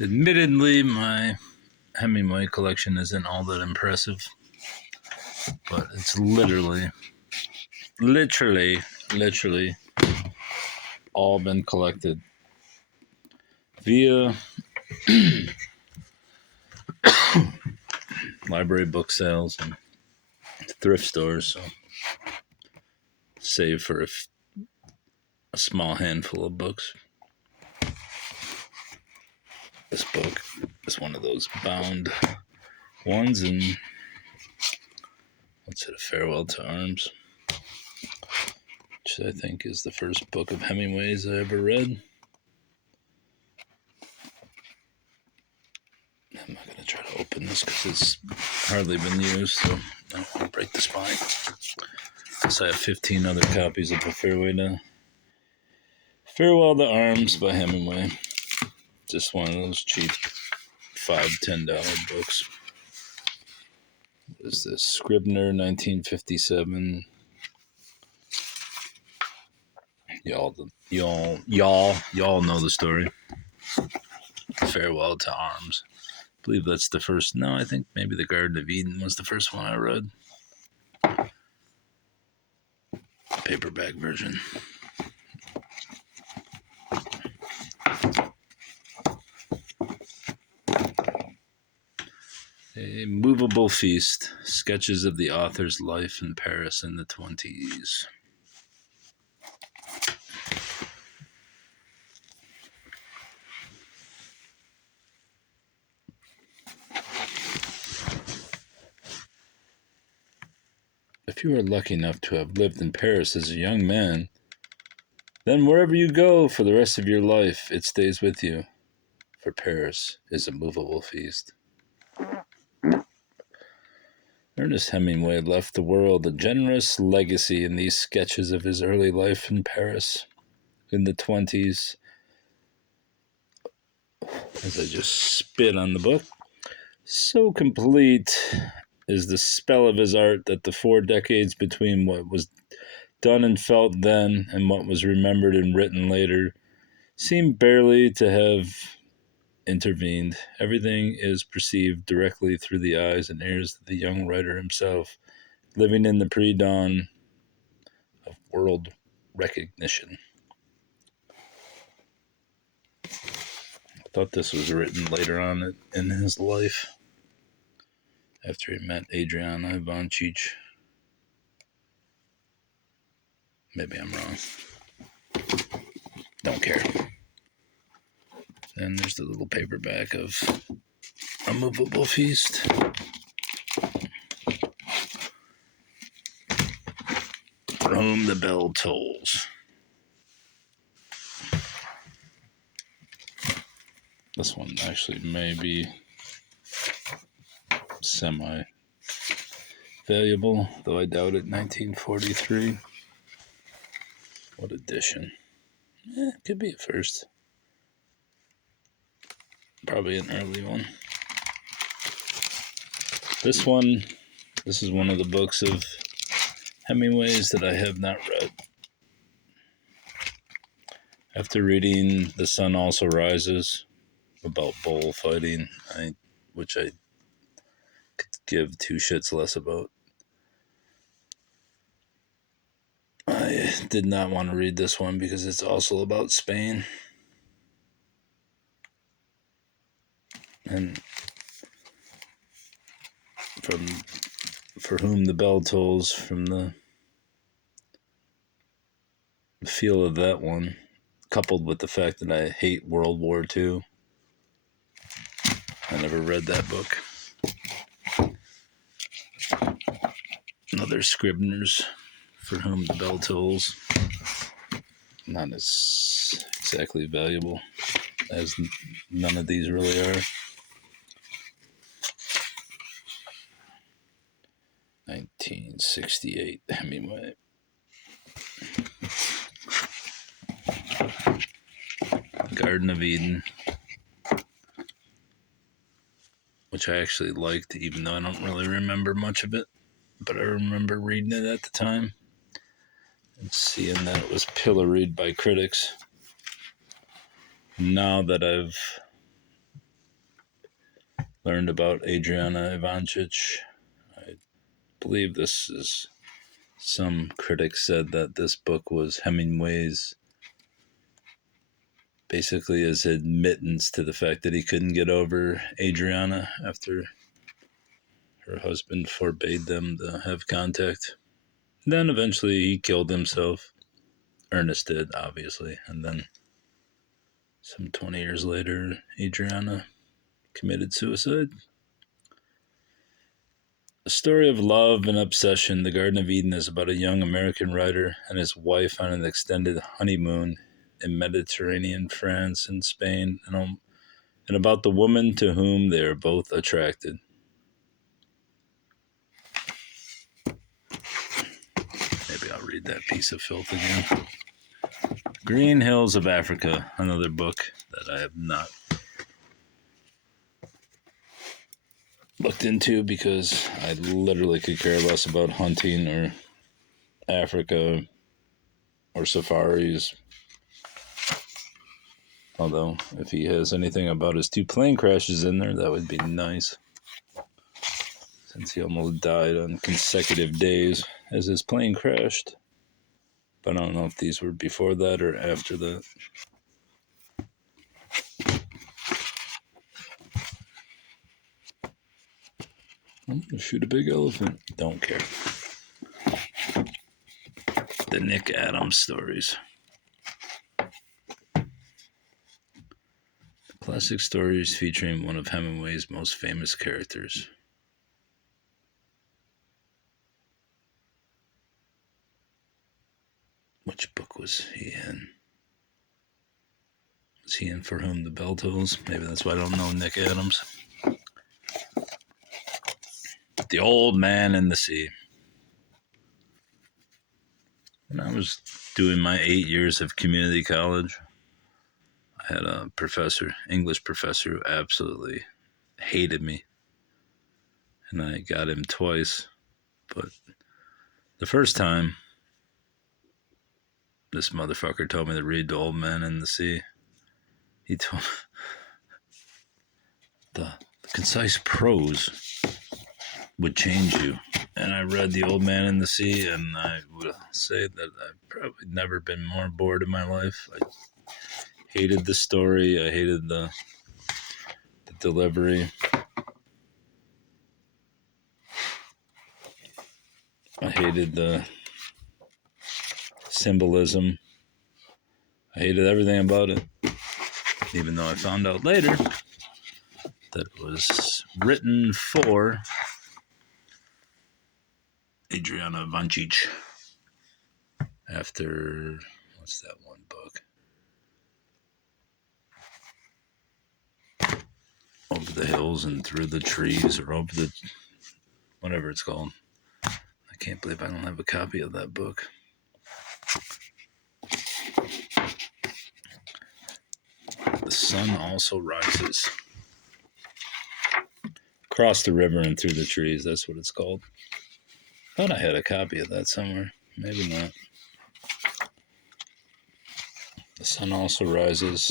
Admittedly, my Hemingway collection isn't all that impressive, but it's literally all been collected via library book sales and thrift stores. So, save for a small handful of books. This book is one of those bound ones, and what's it, A Farewell to Arms, which I think is the first book of Hemingway's I ever read. I'm not going to try to open this because it's hardly been used, so I don't want to break the spine. So I have 15 other copies of A Farewell to Arms by Hemingway. Just one of those cheap $5-10 books. What is this? Scribner, 1957. Y'all know the story. Farewell to Arms. I believe that's the first. No, I think maybe The Garden of Eden was the first one I read. Paperback version. A Movable Feast. Sketches of the author's life in Paris in the 20s. If you are lucky enough to have lived in Paris as a young man, then wherever you go for the rest of your life, it stays with you. For Paris is a movable feast. Ernest Hemingway left the world a generous legacy in these sketches of his early life in Paris in the 20s. As I just spit on the book. So complete is the spell of his art that the 4 decades between what was done and felt then and what was remembered and written later seem barely to have intervened. Everything is perceived directly through the eyes and ears of the young writer himself, living in the pre-dawn of world recognition. I thought this was written later on in his life, after he met Adriana Ivancic. Maybe I'm wrong. Don't care. And there's the little paperback of A Movable Feast. For Whom the Bell Tolls. This one actually may be semi-valuable, though I doubt it. 1943. What edition? Could be a first. Probably an early one. This is one of the books of Hemingway's that I have not read. After reading The Sun Also Rises, about bullfighting, which I could give 2 shits less about, I did not want to read this one because it's also about Spain. And For Whom the Bell Tolls, from the feel of that one, coupled with the fact that I hate World War II. I never read that book. Another Scribner's, For Whom the Bell Tolls. Not as exactly valuable as none of these really are. 1968 Hemingway. Garden of Eden, which I actually liked, even though I don't really remember much of it, but I remember reading it at the time and seeing that it was pilloried by critics. Now that I've learned about Adriana Ivancic. I believe some critics said that this book was Hemingway's basically his admittance to the fact that he couldn't get over Adriana after her husband forbade them to have contact. And then eventually he killed himself. Ernest did, obviously. And then some 20 years later, Adriana committed suicide. A story of love and obsession, The Garden of Eden is about a young American writer and his wife on an extended honeymoon in Mediterranean France and Spain, and about the woman to whom they are both attracted. Maybe I'll read that piece of filth again. Green Hills of Africa, another book that I have not looked into because I literally could care less about hunting or Africa or safaris. Although, if he has anything about his 2 plane crashes in there, that would be nice. Since he almost died on consecutive days as his plane crashed. But I don't know if these were before that or after that. I'm gonna shoot a big elephant. Don't care. The Nick Adams stories. Classic stories featuring one of Hemingway's most famous characters. Which book was he in? Was he in For Whom the Bell Tolls? Maybe that's why I don't know Nick Adams. The Old Man in the Sea. When I was doing my 8 years of community college, I had a professor, English professor, who absolutely hated me. And I got him twice. But the first time, this motherfucker told me to read The Old Man in the Sea. He told me the concise prose would change you. And I read The Old Man in the Sea, and I will say that I've probably never been more bored in my life. I hated the story. I hated the delivery. I hated the symbolism. I hated everything about it. Even though I found out later that it was written for Adriana Ivancic after, what's that one book? Over the Hills and Through the Trees, or over the, whatever it's called. I can't believe I don't have a copy of that book. The Sun Also Rises. Across the River and Through the Trees, that's what it's called. Thought I had a copy of that somewhere. Maybe not. The Sun Also Rises.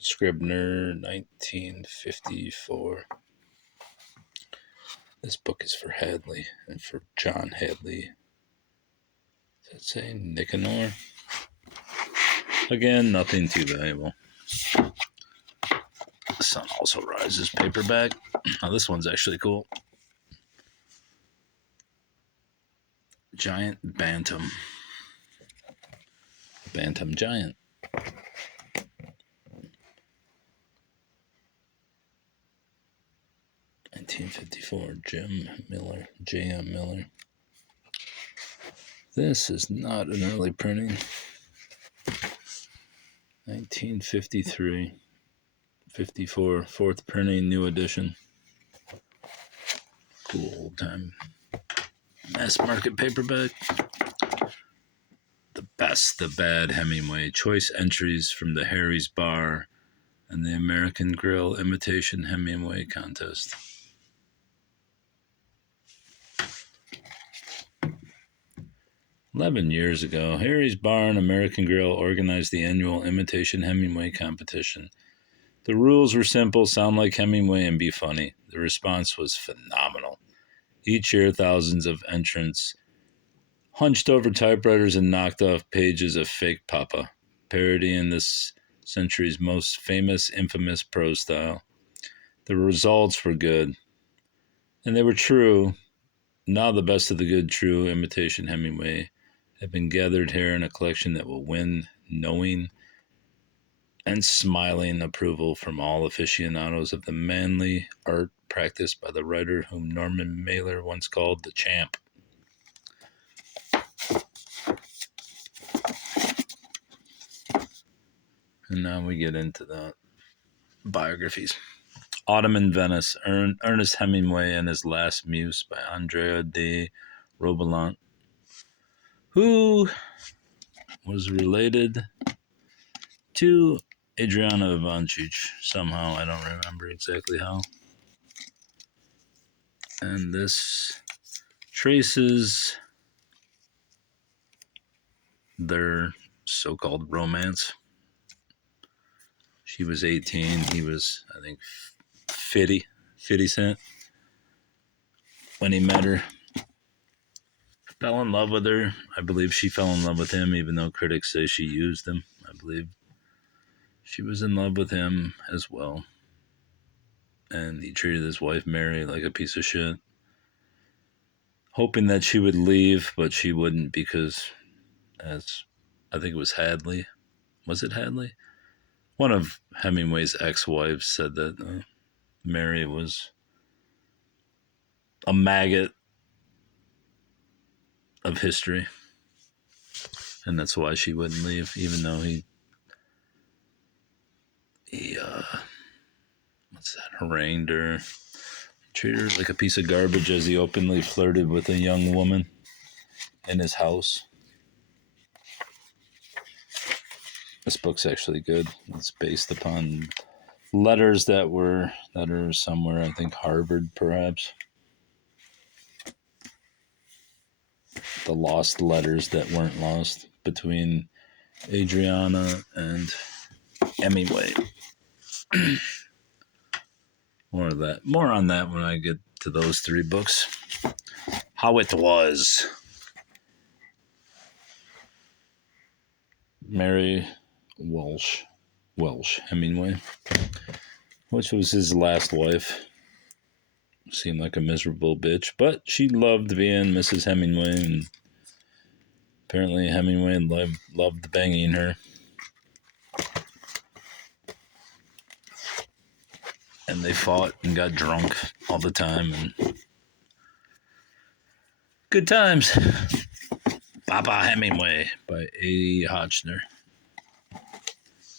Scribner, 1954. This book is for Hadley and for John Hadley. Does it say Nicanor? Again, nothing too valuable. The Sun Also Rises paperback. Now this one's actually cool. Giant Bantam. Bantam Giant. (1954) J.M. Miller. This is not an early printing. 1953. 54, 4th printing, new edition. Cool old time mass market paperback. The Best, the Bad Hemingway. Choice entries from the Harry's Bar and the American Grill Imitation Hemingway Contest. "11 years ago, Harry's Bar and American Grill organized the annual Imitation Hemingway competition. The rules were simple: sound like Hemingway and be funny. The response was phenomenal. Each year, thousands of entrants hunched over typewriters and knocked off pages of fake papa, parodying this century's most famous, infamous prose style. The results were good, and they were true. Now the best of the good, true imitation Hemingway have been gathered here in a collection that will win knowing and smiling approval from all aficionados of the manly art practiced by the writer whom Norman Mailer once called the champ. And now we get into the biographies. Autumn in Venice, Ernest Hemingway and His Last Muse by Andrea de Robelant, who was related to Adriana Ivancic somehow. I don't remember exactly how. And this traces their so-called romance. She was 18. He was, I think, 50 cent when he met her. Fell in love with her. I believe she fell in love with him, even though critics say she used him. I believe she was in love with him as well. And he treated his wife, Mary, like a piece of shit. Hoping that she would leave, but she wouldn't because, as I think it was Hadley. Was it Hadley? One of Hemingway's ex-wives said that Mary was a maggot of history. And that's why she wouldn't leave, even though he harangued her, treated her like a piece of garbage as he openly flirted with a young woman in his house. This book's actually good. It's based upon letters that are somewhere, I think Harvard perhaps. The lost letters that weren't lost between Adriana and Hemingway. More on that when I get to those three books. How It Was. Mary Welsh Hemingway, which was his last wife. Seemed like a miserable bitch, but she loved being Mrs. Hemingway, and apparently Hemingway loved banging her. And they fought and got drunk all the time, and good times. Papa Hemingway by A. Hotchner.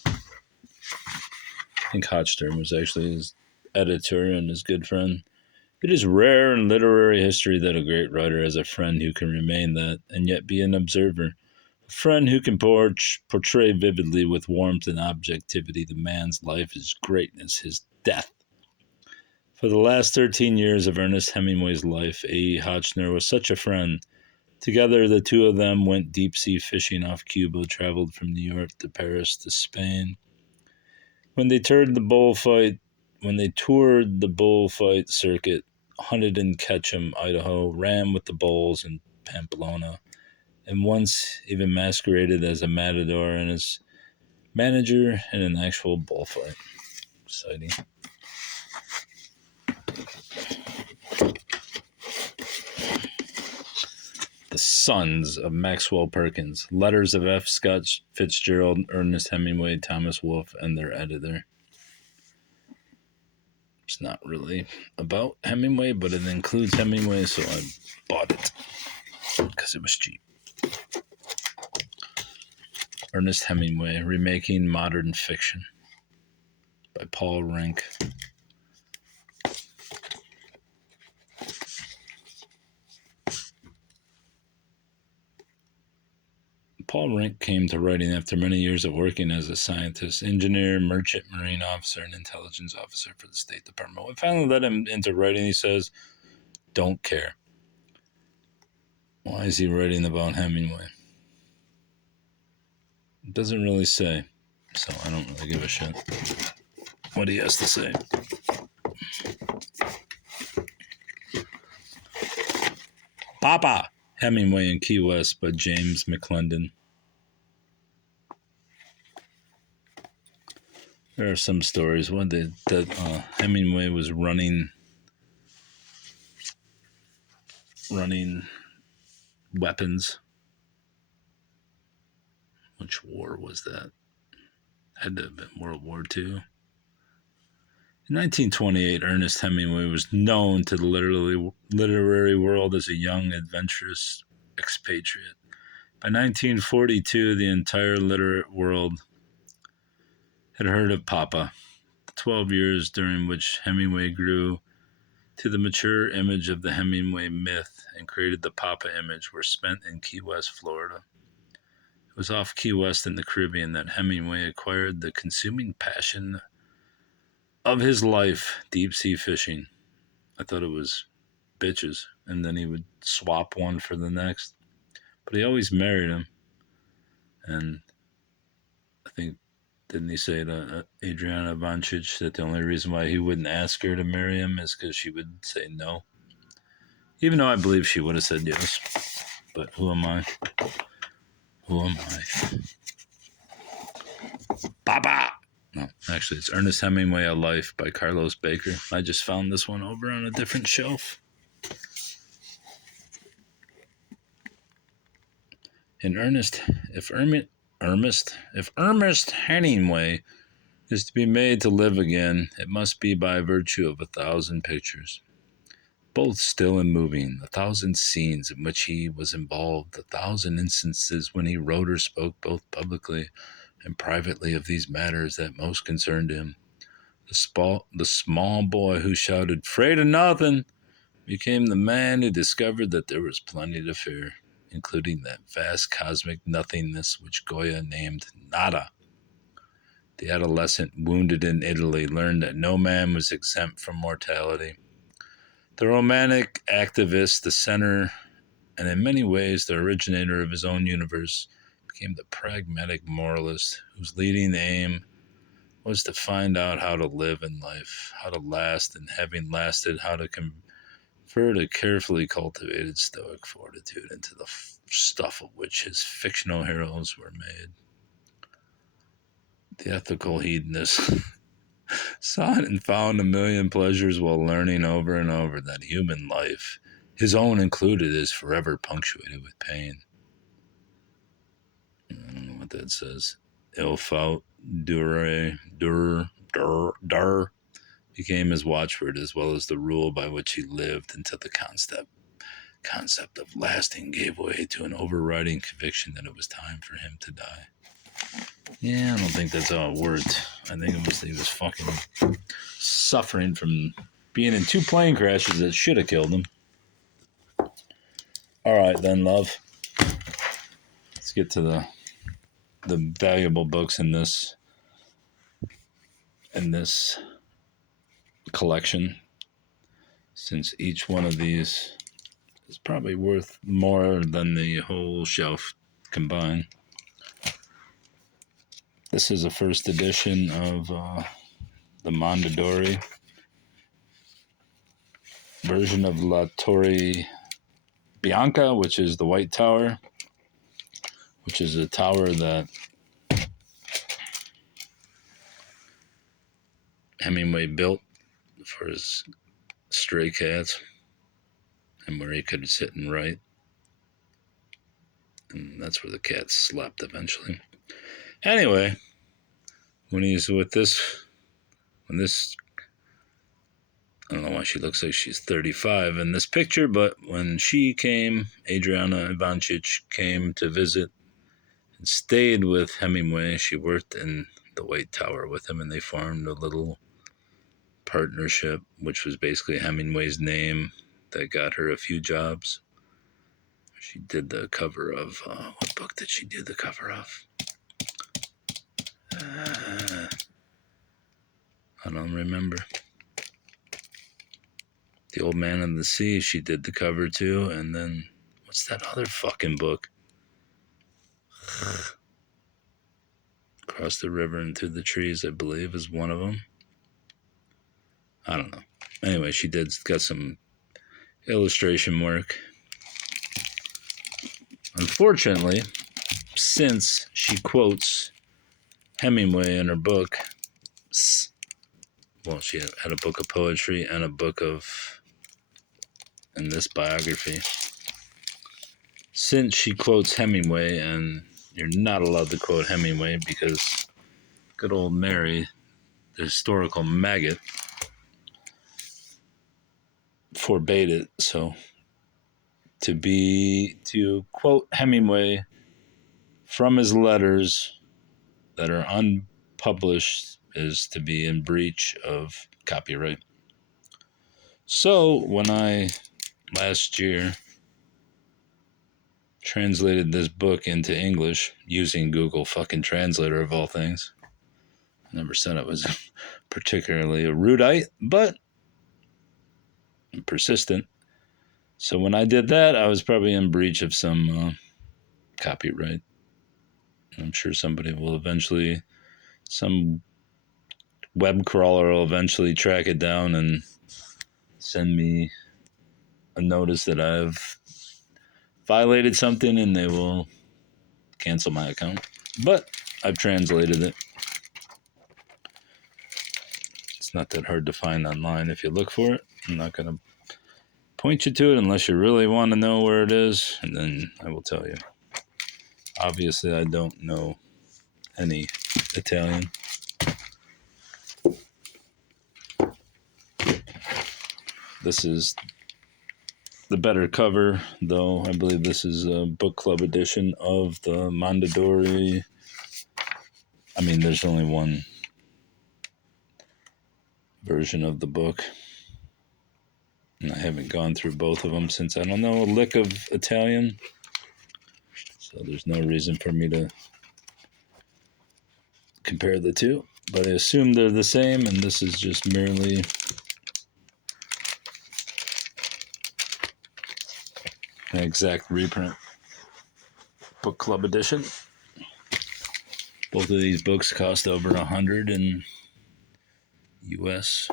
I think Hotchner was actually his editor and his good friend. It is rare in literary history that a great writer has a friend who can remain that and yet be an observer. A friend who can portray vividly with warmth and objectivity the man's life, his greatness, his death. For the last 13 years of Ernest Hemingway's life, A. Hotchner was such a friend. Together, the two of them went deep-sea fishing off Cuba, traveled from New York to Paris to Spain. When they toured the bullfight circuit, hunted in Ketchum, Idaho, ran with the bulls in Pamplona, and once even masqueraded as a matador and his manager in an actual bullfight. Exciting. The Sons of Maxwell Perkins, Letters of F. Scott Fitzgerald, Ernest Hemingway, Thomas Wolfe, and their editor. It's not really about Hemingway, but it includes Hemingway, so I bought it because it was cheap. Ernest Hemingway, Remaking Modern Fiction by Paul Rink. Paul Rink came to writing after many years of working as a scientist, engineer, merchant marine officer, and intelligence officer for the State Department. What finally led him into writing, he says, don't care. Why is he writing about Hemingway? It doesn't really say, so I don't really give a shit. what he has to say. Papa! Hemingway in Key West by James McClendon. There are some stories. One that Hemingway was running weapons. Which war was that? Had to have been World War II. In 1928, Ernest Hemingway was known to the literary world as a young, adventurous expatriate. By 1942, the entire literate world had heard of Papa. The 12 years during which Hemingway grew to the mature image of the Hemingway myth and created the Papa image were spent in Key West, Florida. It was off Key West in the Caribbean that Hemingway acquired the consuming passion of his life, deep sea fishing. I thought it was bitches, and then he would swap one for the next. But he always married him. And I think, didn't he say to Adriana Ivancic that the only reason why he wouldn't ask her to marry him is because she would say no? Even though I believe she would have said yes. But who am I? Who am I? Papa! No, actually, it's Ernest Hemingway, A Life by Carlos Baker. I just found this one over on a different shelf. In Ernest Hemingway is to be made to live again, it must be by virtue of 1,000 pictures, both still and moving, 1,000 scenes in which he was involved, 1,000 instances when he wrote or spoke both publicly and privately of these matters that most concerned him. The small boy who shouted, "Afraid of nothing," became the man who discovered that there was plenty to fear, including that vast cosmic nothingness which Goya named nada. The adolescent wounded in Italy learned that no man was exempt from mortality. The romantic activist, the center, and in many ways the originator of his own universe, became the pragmatic moralist whose leading aim was to find out how to live in life, how to last, and having lasted, how to convert a carefully cultivated stoic fortitude into the stuff of which his fictional heroes were made. The ethical hedonist sought and found a million pleasures while learning over and over that human life, his own included, is forever punctuated with pain. I don't know what that says. Il faut durer, dur, became his watchword, as well as the rule by which he lived, until the concept of lasting gave way to an overriding conviction that it was time for him to die. Yeah, I don't think that's how it worked. I think he was fucking suffering from being in 2 plane crashes that should have killed him. All right, then, love. Let's get to the valuable books in this collection, since each one of these is probably worth more than the whole shelf combined. This is a first edition of the Mondadori version of La Torre Bianca, which is the White Tower, which is a tower that Hemingway built for his stray cats, and where he could sit and write. And that's where the cats slept eventually. Anyway, when he's with this, I don't know why she looks like she's 35 in this picture, but when she came, Adriana Ivancic came to visit and stayed with Hemingway. She worked in the White Tower with him, and they formed a little partnership, which was basically Hemingway's name that got her a few jobs. She did the cover of, what book did she do the cover of? I don't remember. The Old Man and the Sea, she did the cover too, and then, what's that other fucking book? Across the River and Through the Trees, I believe, is one of them. I don't know. Anyway, she got some illustration work. Unfortunately, since she quotes Hemingway in her book, well, she had a book of poetry and a book of, in this biography. Since she quotes Hemingway, and you're not allowed to quote Hemingway because good old Mary, the historical maggot, forbade it. So to quote Hemingway from his letters that are unpublished is to be in breach of copyright. So when I last year translated this book into English using Google fucking Translator of all things, I never said I was particularly erudite, but I'm persistent. So when I did that, I was probably in breach of some copyright. I'm sure somebody will eventually, some web crawler will eventually track it down and send me a notice that I've violated something, and they will cancel my account. But I've translated it. It's not that hard to find online if you look for it. I'm not going to point you to it unless you really want to know where it is, and then I will tell you. Obviously, I don't know any Italian. This is the better cover, though. I believe this is a book club edition of the Mondadori. I mean, there's only one version of the book, and I haven't gone through both of them since I don't know a lick of Italian. So there's no reason for me to compare the two. But I assume they're the same, and this is just merely an exact reprint. Book club edition. Both of these books cost over $100 in US.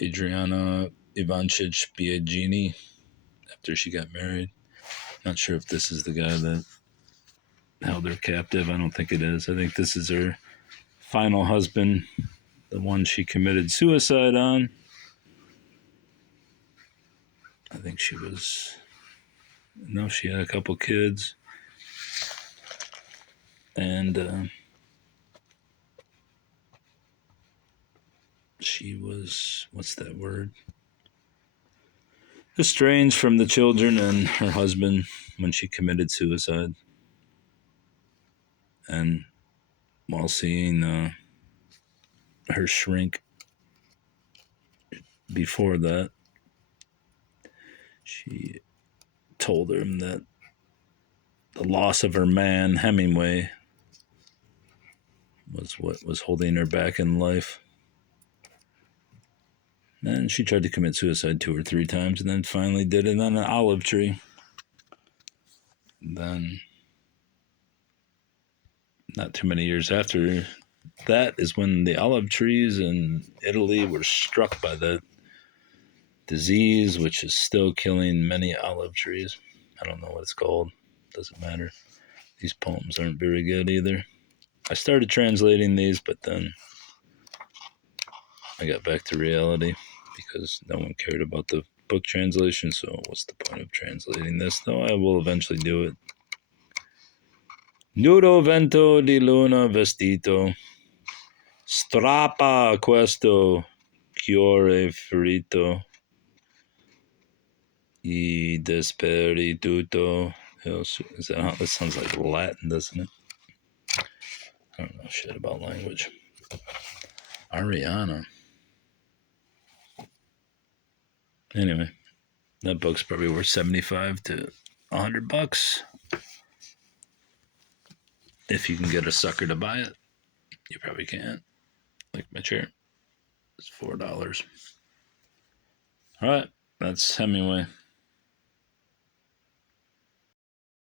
Adriana Ivancic Biagini, after she got married. Not sure if this is the guy that held her captive. I don't think it is. I think this is her final husband, the one she committed suicide on. I think she had a couple kids. And she was, what's that word? Estranged from the children and her husband when she committed suicide. And while seeing her shrink before that, she told him that the loss of her man, Hemingway, was what was holding her back in life. And she tried to commit suicide 2 or 3 times and then finally did it on an olive tree. Then, not too many years after that is when the olive trees in Italy were struck by the disease, which is still killing many olive trees. I don't know what it's called. Doesn't matter. These poems aren't very good either. I started translating these, but then I got back to reality because no one cared about the book translation, so what's the point of translating this? Though I will eventually do it. Nudo vento di luna vestito, strappa questo cuore ferito, I desperi tutto. That sounds like Latin, doesn't it? I don't know shit about language. Ariana. Anyway, that book's probably worth $75 to $100 if you can get a sucker to buy it. You probably can't. Like my chair, it's $4. All right, that's Hemingway.